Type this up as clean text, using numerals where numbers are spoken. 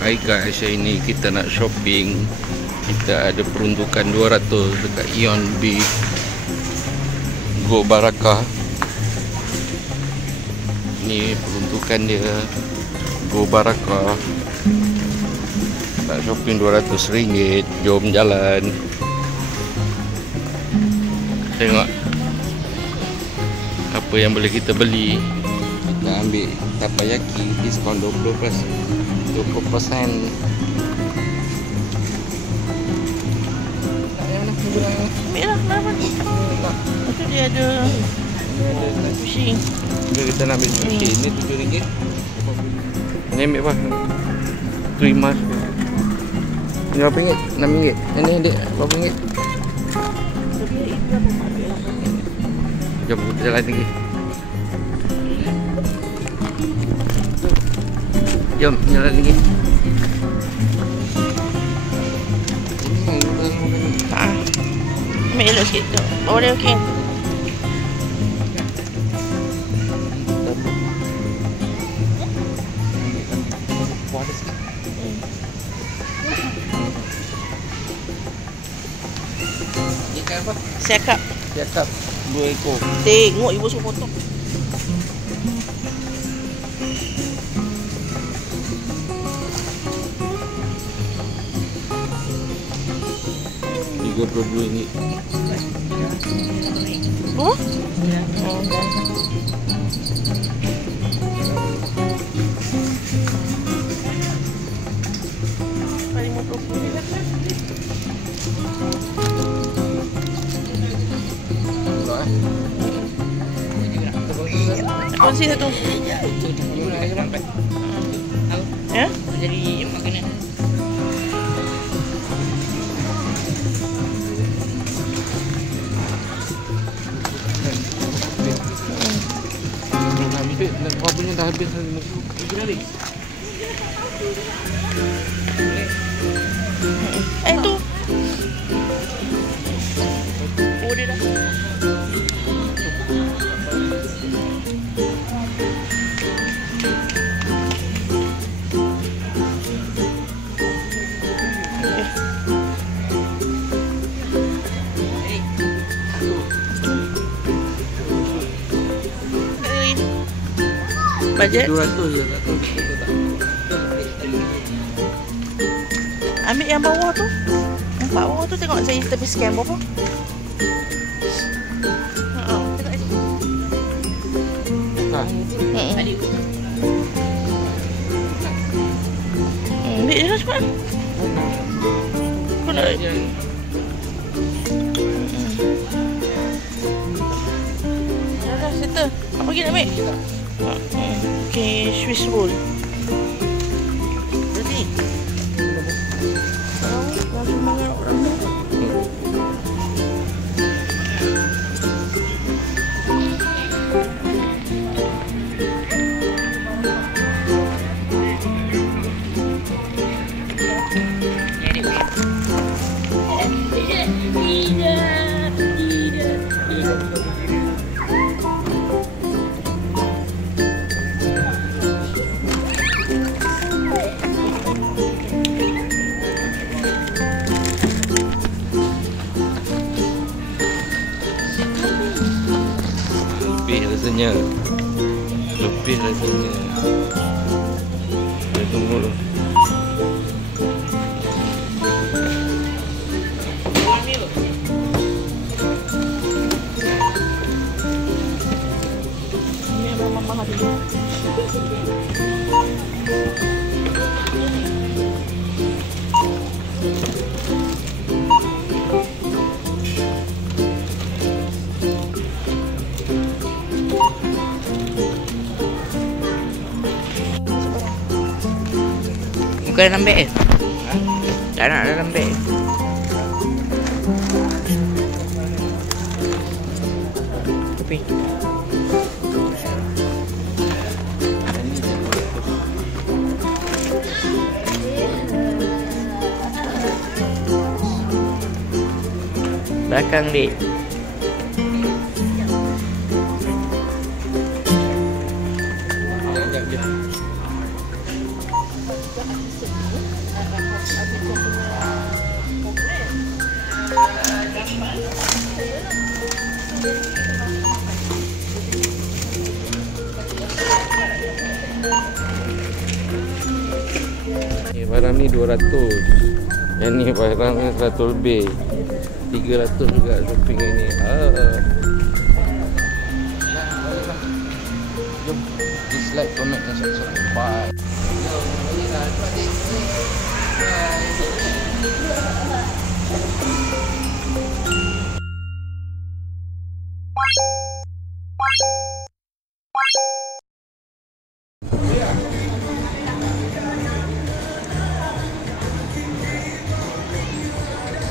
Hai guys, ini kita nak shopping. Kita ada peruntukan 200 dekat Ion B Go Barakah. Ni peruntukan dia, Go Barakah. Nak shopping RM200. Jom jalan. Tengok apa yang boleh kita beli. Kita ambil takoyaki, diskaun 20%. Ambil lah, kenapa ni? Itu dia ada sushi. Kita nak ambil sushi. Ini RM7. Ini ambil apa? Terima. Ini berapa ringgit? RM6. Ini adik berapa ringgit? Jom kita jalan lagi. Jom jalan lagi. Ambil elok sikit tu. Bawa dia okey. Ikan apa? Siakap. Siakap 2 ekor. Tengok ibu suruh potong. RM32. Oh? Kongsi satu. Ya? Jadi makanan. Berapanya dah habis RM50. Tu. Oh dia dah. Bajet 200 je, tak tahu kita tak. ambil yang bawah tu. Nampak bawah tu, tengok saya tepi scan berapa. Tengok sini. Ambil je lah cepat. Kau nak dah settle. Apa lagi nak ambil? Okay, Swiss roll. Berarti langsung makan orang tu. Lebih rasanya. Kita tunggu dulu. Ini memang mahal dulu. Bukan dalam beg. Tak nak dalam beg. Tapi belakang dik. ni 200. Yang ni barang 100 lebih. 300 juga shopping ni. Jom. Dislike, comment dan subscribe. Bye. Jom, ini dah. Bye.